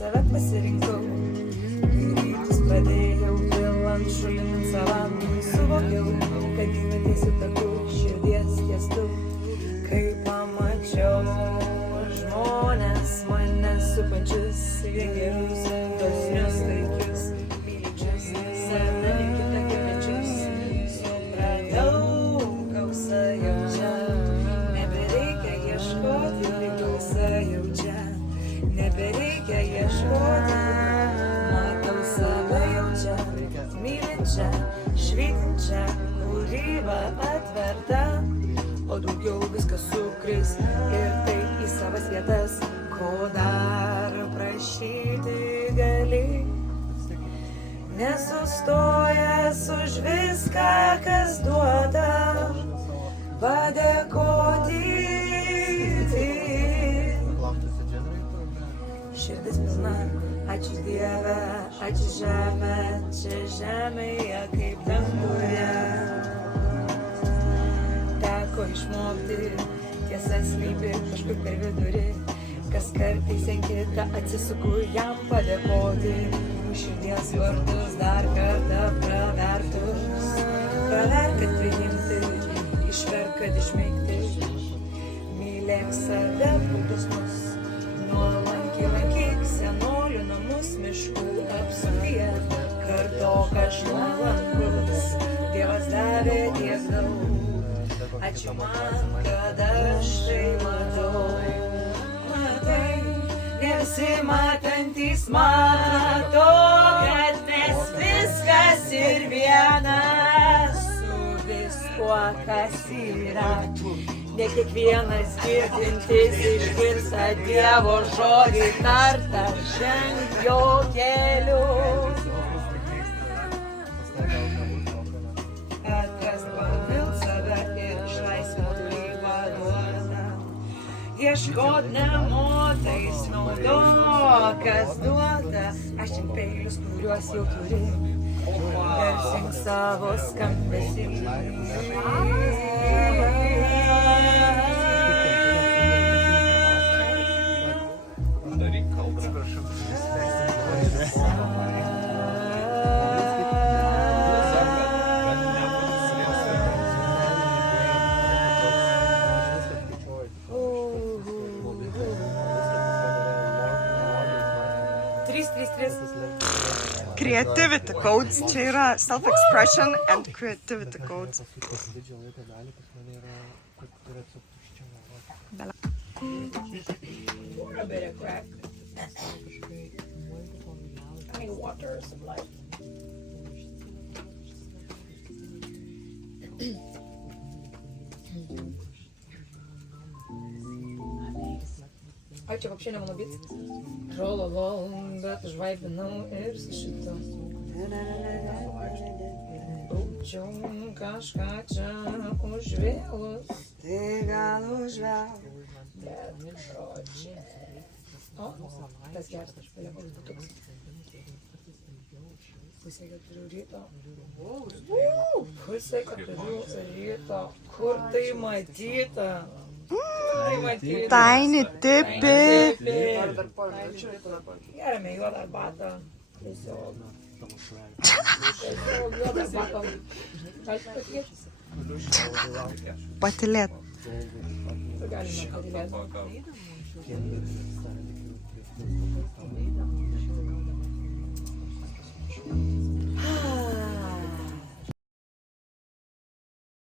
save pasirinkau. Kai rytus pradėjau pilant šulinant savanų, suvokiau, kad gyvenu tiesiu taku, širdies tiestu. Kai pamačiau žmonės mane supančius, vien gerus, dosnius, taikius, mylinčius, save ir kitą gerančius, supratau, gausa jaučia, nebereikia ieškoti, gausa jaučia, nebereikia ieškoti, matau save jaučia, mylinčią, švytinčią, kūryba atverta. O daugiau viskas sukris ir taip į savas vietas, ko dar prašyti gali. Nesustojęs už viską, kas duoda, padėkoti. Širdis pilna, ačiū Dieve, ačiū žemė, čia žemėje kaip danguje. Teko išmokti, tiesa slypi kažkur per vidurį, kas kartais ant kitą atsisuku jam padėkoti. Širdies vartus dar kartą pravertus, praverk, kad priimti, išverk, kad išmėgti. Mylėk save paklusnus, nuolankyk senolių namus miškų apsuptyje, kartok aš nuolankus, Dievas davė tiek daug. Ačiū man, kad aš tai matau, matai, ne visi matantys mato, kad mes viskas ir vienas su viskuo, kas yra. Ne kiekvienas girdintis išgirsta Dievo žodį tartą, ženk jo keliu. Ieškot nemotais naudok, kas duota, aš čia peilius, kuriuos jau turi, garsink savo skambesį. Daryk kalbą. Creativity codes, čia yra self-expression and creativity codes. A bit of crack. I need water or some light. Ai, čia вообще ne mano beats. Žololol, bet žvaibinau ir su šitu. Būčiau kažką čia užvėlus. Tai gal užvėl. Bet žodžiai. O, tas geras, aš palieku būtuks. Pusė 4 ryto. Pusė 4 ryto. Kur tai matyta? Tiny tipi. Geriame juodą arbatą. Tiesiog juodą arbatą. Galite patikėti? Patylėt. Galime patikėti.